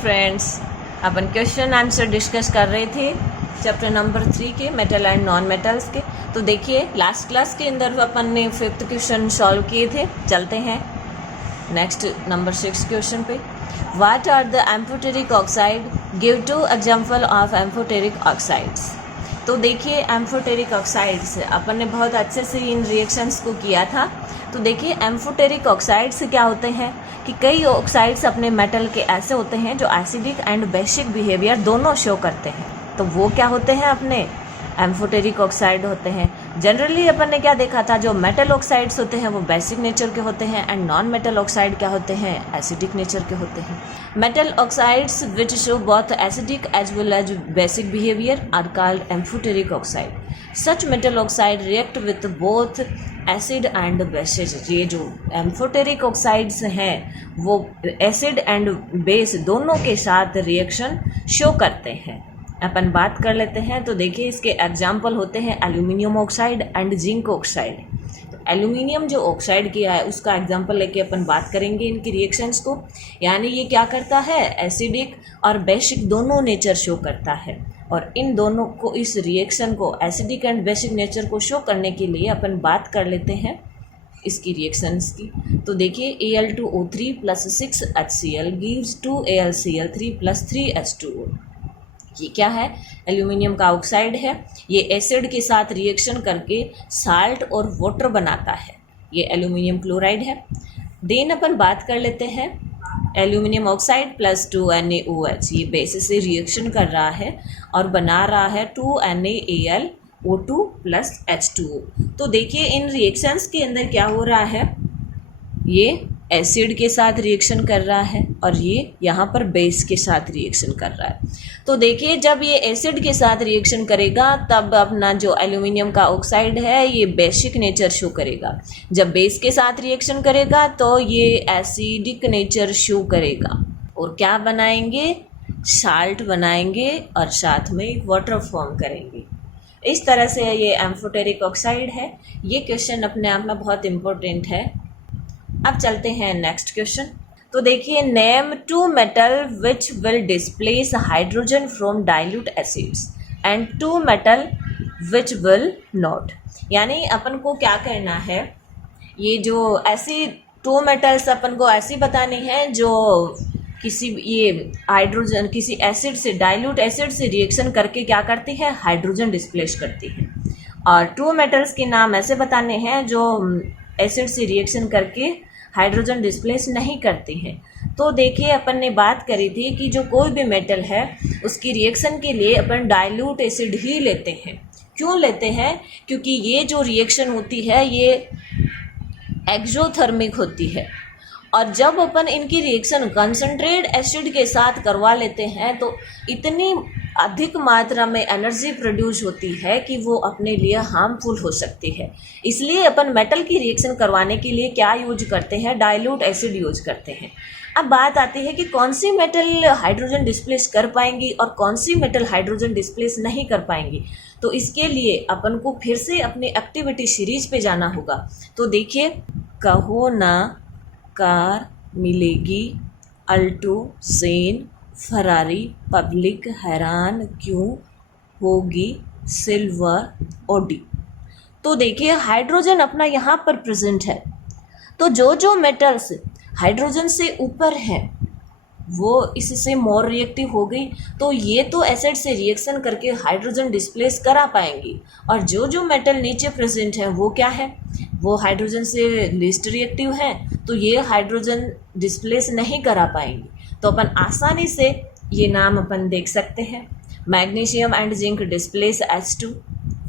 Friends, अपन question answer discuss कर रहे थे चैप्टर नंबर 3 के मेटल एंड नॉन मेटल्स के। तो देखिए लास्ट क्लास के अंदर अपन ने 5th क्वेश्चन सॉल्व किए थे। चलते हैं नेक्स्ट नंबर 6 क्वेश्चन पे। What are the amphoteric oxide, give 2 example of amphoteric oxides. तो देखिए एम्फोटेरिक ऑक्साइड्स अपन ने बहुत अच्छे से इन रिएक्शंस को किया था। तो देखिए एम्फोटेरिक ऑक्साइड्स क्या होते हैं कि कई ऑक्साइड्स अपने मेटल के ऐसे होते हैं जो एसिडिक एंड बेसिक बिहेवियर दोनों शो करते हैं। तो वो क्या होते हैं अपने एम्फोटेरिक ऑक्साइड होते हैं। जनरली अपन ने क्या देखा था, जो मेटल ऑक्साइड्स होते हैं वो बेसिक नेचर के होते हैं एंड नॉन मेटल ऑक्साइड क्या होते हैं, एसिडिक नेचर के होते हैं। Metal oxides which show both acidic as well as basic behaviour are called amphoteric oxide. Such metal oxide react with both acid and bases. ये जो एम्फोटेरिक ऑक्साइड्स हैं वो एसिड एंड बेस दोनों के साथ रिएक्शन शो करते हैं। अपन बात कर लेते हैं। तो देखिए इसके एग्जाम्पल होते हैं aluminium oxide and zinc oxide. तो एल्यूमिनियम जो ऑक्साइड किया है उसका एग्जाम्पल लेके अपन बात करेंगे इनकी रिएक्शंस को। यानी ये क्या करता है, एसिडिक और बेसिक दोनों नेचर शो करता है। और इन दोनों को, इस रिएक्शन को, एसिडिक एंड बेसिक नेचर को शो करने के लिए अपन बात कर लेते हैं इसकी रिएक्शंस की। तो देखिए Al2O3 + 6HCl gives 2AlCl3 + 3H2O। ये क्या है, एल्यूमिनियम का ऑक्साइड है। ये एसिड के साथ रिएक्शन करके साल्ट और वाटर बनाता है। ये एल्यूमिनियम क्लोराइड है। देन अपन बात कर लेते हैं एल्यूमिनियम ऑक्साइड + 2NaOH। ये बेस से रिएक्शन कर रहा है और बना रहा है 2NaAlO2 + H2O। तो देखिए इन रिएक्शंस के अंदर क्या हो रहा है, ये एसिड के साथ रिएक्शन कर रहा है और ये यहाँ पर बेस के साथ रिएक्शन कर रहा है। तो देखिए जब ये एसिड के साथ रिएक्शन करेगा तब अपना जो एल्यूमिनियम का ऑक्साइड है ये बेसिक नेचर शो करेगा। जब बेस के साथ रिएक्शन करेगा तो ये एसिडिक नेचर शो करेगा। और क्या बनाएंगे, साल्ट बनाएंगे और साथ में वाटर फॉर्म करेंगे। इस तरह से ये एम्फोटेरिक ऑक्साइड है। ये क्वेश्चन अपने आप में बहुत इम्पोर्टेंट है। अब चलते हैं नेक्स्ट क्वेश्चन। तो देखिए name 2 metal which will displace hydrogen from dilute acids and 2 metal which will not. यानी अपन को क्या करना है, ये जो ऐसी 2 मेटल्स अपन को ऐसी बतानी है जो किसी ये हाइड्रोजन किसी एसिड से, डाइल्यूट एसिड से रिएक्शन करके क्या करती है, हाइड्रोजन डिस्प्लेस करती है। और 2 मेटल्स के नाम ऐसे बताने हैं जो एसिड से रिएक्शन करके हाइड्रोजन डिस्प्लेस नहीं करती हैं। तो देखिए अपन ने बात करी थी कि जो कोई भी मेटल है उसकी रिएक्शन के लिए अपन डाइल्यूट एसिड ही लेते हैं। क्यों लेते हैं, क्योंकि ये जो रिएक्शन होती है ये एक्सोथर्मिक होती है। और जब अपन इनकी रिएक्शन कंसंट्रेट एसिड के साथ करवा लेते हैं तो इतनी अधिक मात्रा में एनर्जी प्रोड्यूस होती है कि वो अपने लिए हार्मफुल हो सकती है। इसलिए अपन मेटल की रिएक्शन करवाने के लिए क्या यूज करते हैं, डाइल्यूट एसिड यूज करते हैं। अब बात आती है कि कौन सी मेटल हाइड्रोजन डिस्प्लेस कर पाएंगी और कौन सी मेटल हाइड्रोजन डिस्प्लेस नहीं कर पाएंगी। तो इसके लिए अपन को फिर से अपनी एक्टिविटी सीरीज पे जाना होगा। तो देखिए, कहो ना कार मिलेगी, अल्टो, सेन, फरारी, पब्लिक हैरान क्यों होगी, सिल्वर, ऑडी। तो देखिए हाइड्रोजन अपना यहाँ पर प्रेजेंट है। तो जो जो मेटल्स हाइड्रोजन से ऊपर हैं वो इससे मोर रिएक्टिव हो गई, तो ये तो एसिड से रिएक्शन करके हाइड्रोजन डिस्प्लेस करा पाएंगी। और जो जो मेटल नीचे प्रेजेंट है वो क्या है, वो हाइड्रोजन से लिस्ट रिएक्टिव है, तो ये हाइड्रोजन डिस्प्लेस नहीं करा पाएंगी। तो अपन आसानी से ये नाम अपन देख सकते हैं, magnesium and zinc displace H2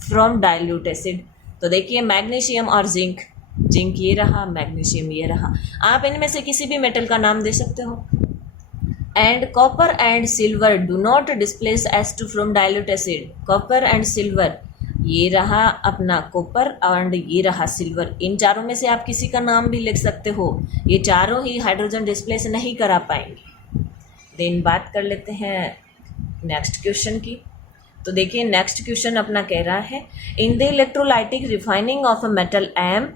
from dilute acid. तो देखिए मैग्नीशियम और जिंक, जिंक ये रहा, मैग्नीशियम ये रहा। आप इनमें से किसी भी मेटल का नाम दे सकते हो। And copper and silver do not displace H2 from dilute acid. Copper and silver, ये रहा अपना कॉपर एंड ये रहा सिल्वर। इन चारों में से आप किसी का नाम भी लिख सकते हो। ये चारों ही हाइड्रोजन डिस्प्लेस नहीं करा पाएंगे। देन बात कर लेते हैं नेक्स्ट क्वेश्चन की। तो देखिए नेक्स्ट क्वेश्चन अपना कह रहा है, in the electrolytic refining of a metal M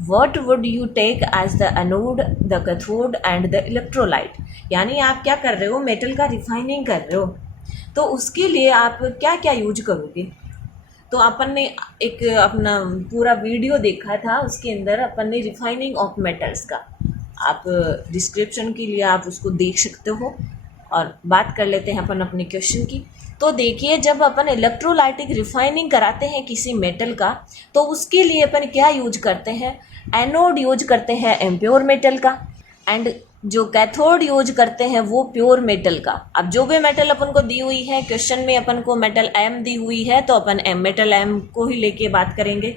What would you take as the anode, the cathode and the electrolyte? यानी आप क्या कर रहे हो, मेटल का रिफाइनिंग कर रहे हो, तो उसके लिए आप क्या क्या यूज करोगे। तो अपन ने एक अपना पूरा वीडियो देखा था, उसके अंदर अपन ने रिफाइनिंग ऑफ मेटल्स का, आप डिस्क्रिप्शन के लिए आप उसको देख सकते हो। और बात कर लेते हैं अपन अपने क्वेश्चन की। तो देखिए, जब अपन इलेक्ट्रोलाइटिक रिफाइनिंग कराते हैं किसी मेटल का, तो उसके लिए अपन क्या यूज करते हैं, एनोड यूज करते हैं इम्प्योर मेटल का, एंड जो कैथोड यूज करते हैं वो प्योर मेटल का। अब जो भी मेटल अपन को दी हुई है, क्वेश्चन में अपन को मेटल एम दी हुई है, तो अपन मेटल एम को ही लेके बात करेंगे।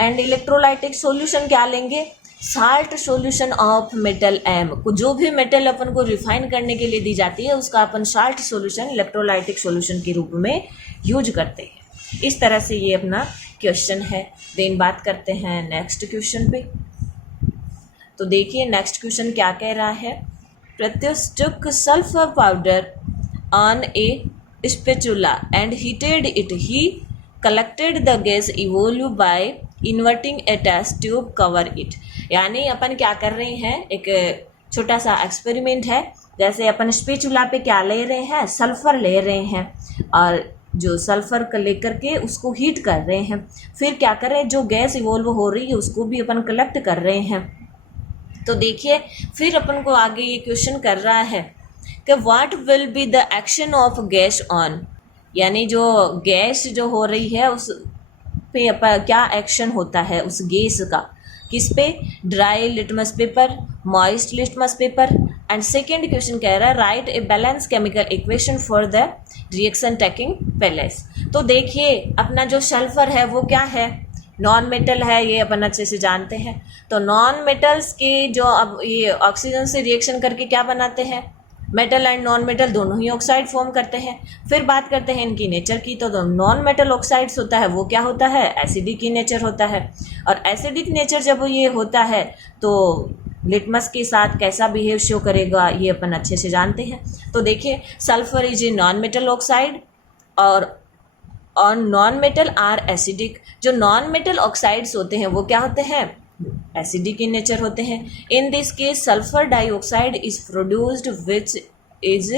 एंड इलेक्ट्रोलाइटिक सॉल्यूशन क्या लेंगे, salt solution of metal M को, जो भी मेटल अपन को रिफाइन करने के लिए दी जाती है उसका अपन साल्ट सॉल्यूशन इलेक्ट्रोलाइटिक सॉल्यूशन के रूप में यूज करते हैं। इस तरह से ये अपना क्वेश्चन है। देन बात करते हैं नेक्स्ट क्वेश्चन पे। तो देखिए नेक्स्ट क्वेश्चन क्या कह रहा है, Pratyush took sulfur powder on a spatula and heated it. He collected the gas evolved by inverting a test tube cover it. यानी अपन क्या कर रहे हैं, एक छोटा सा एक्सपेरिमेंट है। जैसे अपन स्पेचुला पे क्या ले रहे हैं, सल्फर ले रहे हैं, और जो सल्फर को लेकर के उसको हीट कर रहे हैं, फिर क्या कर रहे हैं, जो गैस इवोल्व हो रही है उसको भी अपन कलेक्ट कर रहे हैं। तो देखिए फिर अपन को आगे ये क्वेश्चन कर रहा है कि what will be the action of gas on, यानी जो गैस जो हो रही है उस पे अपन क्या एक्शन होता है उस गैस का, किस पे, dry litmus paper, moist litmus paper. And second question कह रहा है right a balance chemical equation for the reaction taking place. तो देखिए अपना जो सल्फर है वो क्या है, नॉन मेटल है, ये अपन अच्छे से जानते हैं। तो नॉन मेटल्स के जो अब ये ऑक्सीजन से रिएक्शन करके क्या बनाते हैं, मेटल एंड नॉन मेटल दोनों ही ऑक्साइड फॉर्म करते हैं। फिर बात करते हैं इनकी नेचर की, तो नॉन मेटल ऑक्साइड्स होता है वो क्या होता है, एसिडिक ही नेचर होता है। और एसिडिक नेचर जब ये होता है तो लिटमस के साथ कैसा बिहेव शो करेगा ये अपन अच्छे से जानते हैं। तो देखिए sulphur is a non metal oxide और नॉन मेटल आर एसिडिक। जो नॉन मेटल ऑक्साइड्स होते हैं वो क्या होते हैं, एसिडिक इन नेचर होते हैं। In this case sulphur dioxide is produced which is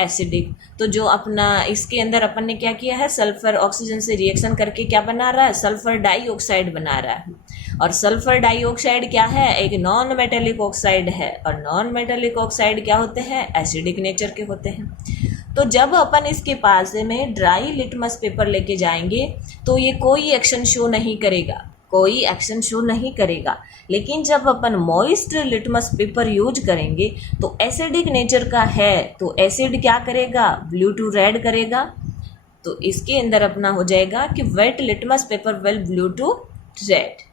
acidic. तो जो अपना इसके अंदर अपन ने क्या किया है, सल्फर ऑक्सीजन से रिएक्शन करके क्या बना रहा है, सल्फर डाइऑक्साइड बना रहा है। और सल्फर डाइऑक्साइड क्या है, एक नॉन मेटेलिक ऑक्साइड है, और नॉन मेटेलिक ऑक्साइड क्या होते हैं, एसिडिक नेचर के होते हैं। तो जब अपन इसके पास में ड्राई लिटमस पेपर लेके जाएंगे तो ये कोई एक्शन शो नहीं करेगा, कोई एक्शन शो नहीं करेगा। लेकिन जब अपन मॉइस्ट लिटमस पेपर यूज करेंगे तो एसिडिक नेचर का है, तो एसिड क्या करेगा, ब्लू टू रेड करेगा। तो इसके अंदर अपना हो जाएगा कि wet litmus paper will blue to red.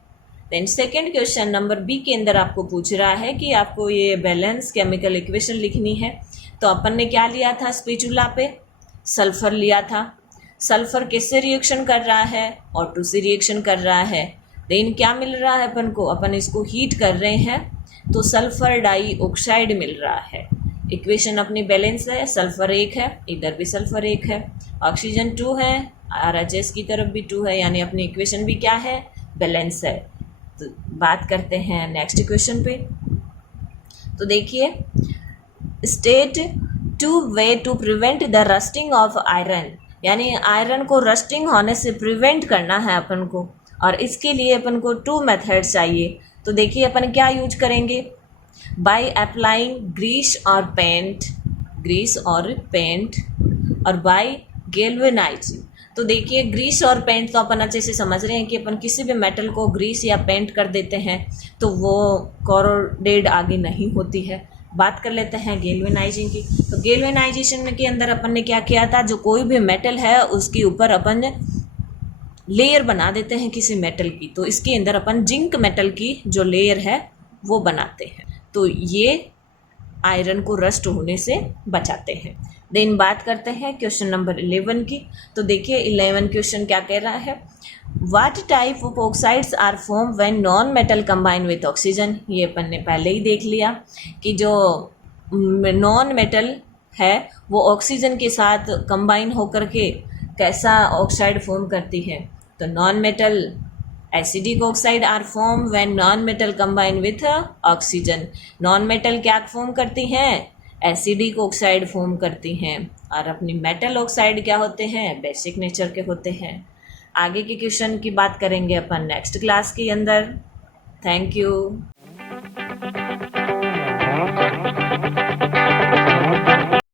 Then second question number B के अंदर आपको पूछ रहा है कि आपको ये बैलेंस केमिकल इक्वेशन लिखनी है। तो अपन ने क्या लिया था, स्पैचुला पे सल्फर लिया था। सल्फर किससे रिएक्शन कर रहा है, O2 से रिएक्शन कर रहा है। देन क्या मिल रहा है अपन को, अपन इसको हीट कर रहे हैं तो सल्फर डाइऑक्साइड मिल रहा है। इक्वेशन अपनी बैलेंस है, सल्फर 1 है, इधर भी सल्फर 1 है, ऑक्सीजन 2 है, RHS की तरफ भी 2 है, यानी अपनी इक्वेशन भी क्या है, बैलेंस है। तो बात करते हैं नेक्स्ट क्वेश्चन पे। तो देखिए state 2 way to prevent the rusting of iron, यानी आयरन को रस्टिंग होने से प्रिवेंट करना है अपन को, और इसके लिए अपन को 2 मेथड चाहिए। तो देखिए अपन क्या यूज करेंगे, बाय अप्लाइंग ग्रीस और पेंट और बाय गैल्वेनाइजिंग। तो देखिए ग्रीस और पेंट तो अपन अच्छे से समझ रहे हैं कि अपन किसी भी मेटल को ग्रीस या पेंट कर देते हैं तो वो कोरोडेड आगे नहीं होती है। बात कर लेते हैं गैल्वेनाइजिंग की। तो गैल्वेनाइजेशन के अंदर अपन ने क्या किया था, जो कोई भी मेटल है उसके ऊपर अपन लेयर बना देते हैं किसी मेटल की। तो इसके अंदर अपन जिंक मेटल की जो लेयर है वो बनाते हैं, तो ये आयरन को रस्ट होने से बचाते हैं। देन बात करते हैं क्वेश्चन नंबर 11 की। तो देखिए 11 क्वेश्चन क्या कह रहा है, what type of oxides are form when non metal combine with oxygen. ये अपन ने पहले ही देख लिया कि जो नॉन मेटल है वो ऑक्सीजन के साथ कंबाइन होकर के कैसा ऑक्साइड फॉर्म करती है। तो non metal acidic oxide are form when non metal combine with oxygen. Non metal क्या फॉर्म करती हैं? एसिडिक ऑक्साइड फॉर्म करती हैं। और अपनी मेटल ऑक्साइड क्या होते हैं? बेसिक नेचर के होते हैं। आगे के क्वेश्चन की बात करेंगे अपन नेक्स्ट क्लास के अंदर। Thank you.